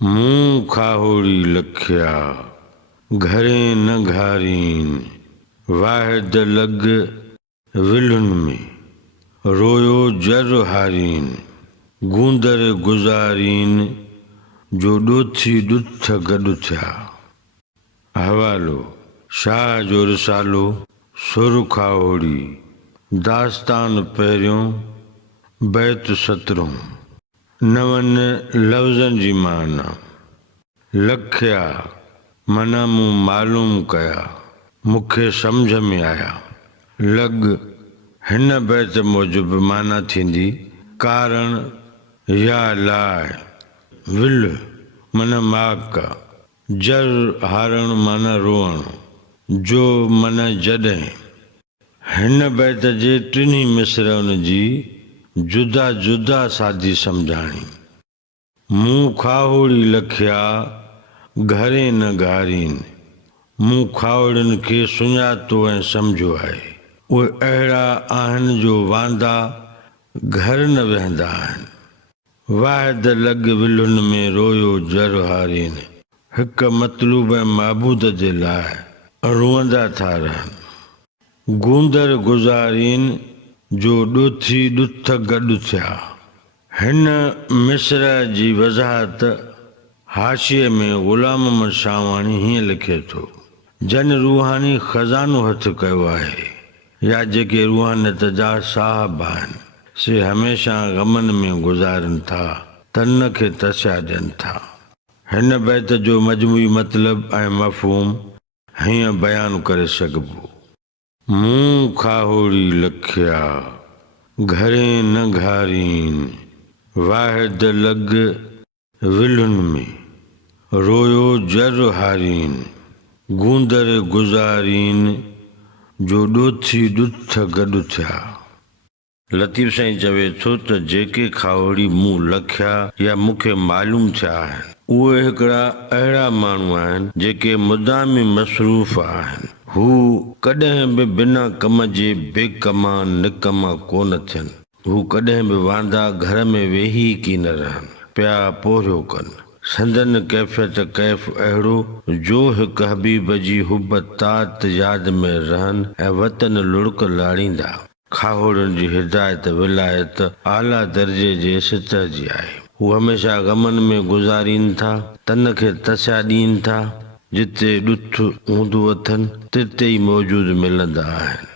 मुंह खाहोड़ी लखिया घरे न घारीन, वाहिद लग विलुन में रोयो जर हारीन, गूंदर गुज़ारीन जो ॾोथी ॾुथ गॾु थिया। हवालो शाह जो रिसालो सुर खाहोड़ी, दास्तान पहिरियों बैत सतरों, नवन लफ़्ज़नि जी माना। लखिया माना मूं मालूम कया, मूंखे सम्झ में आया। लग हिन बैत मूजिब माना थींदी कारण या लाइ, विल माना माक, जर हारण माना रोअण, जो माना जॾहिं। हिन बैत जे टिनी मिसरनि जी जुदा जुदा सादी सम्झाणी। मुंह खाहोड़ी लखिया घरे न घारीन, मूं खावड़ियुनि खे सुञातो ऐं सम्झो आहे। उहे अहिड़ा आहिनि जो वांदा घर न वेहंदा आहिनि। वाहिद लग विलुन में रोयो जर हारीन, हिक मतलूब ऐं महबूद जे लाइ रुअंदा था रहनि। गूंदर गुज़ारीन जो ॾोथी ॾुथ गॾु थिया। हिन मिस्र जी वज़ाहत हाशिए में ग़ुलाम अहमद शाहवाणी हीअं लिखे थो, जन रूहानी ख़ज़ानो हथु कयो आहे या जेके रूहानियत जा साहिब आहिनि, से हमेशा ग़मनि में गुज़ारनि था, तन खे तस्या ॾियनि था। हिन बैत जो मजमूई मतिलब ऐं मफ़हूम हीअं बयानु करे सघिबो। मुंह खाहोड़ी लखिया घरे न घारीन, वाहिद लग विलुन में रोयो जर हारीन, गूंदर गुज़ारीन जो ॾोथी ॾुथ गॾु थिया। लतीफ़ साईं चवे थो त जेके खाहोड़ी मूं लखिया या मूंखे मालूम थिया आहिनि, उहे हिकिड़ा अहिड़ा माण्हू आहिनि जेके मुदामी मसरूफ़ आहिनि। हू कॾहिं बि बिना कम जे बेकमा निकमा कोन थियनि। हू कॾहिं बि वांदा घर में वेही कीन रहनि, पिया पोरियो कनि। संदन कैफ़ियत कैफ़ अहिड़ो जो हिक हबीब जी हुब तात याद में रहनि ऐं वतन लुड़क लाड़ींदा। खाहोड़नि जी हिदायत विलायत आला दर्जे जे सतह जी आहे। हू हमेशा ग़मनि में गुज़ारीनि था, तन खे तस्या ॾियनि था। जिते ॾुथ हूंदो अथनि तिते ई मौजूद मिलंदा आहिनि।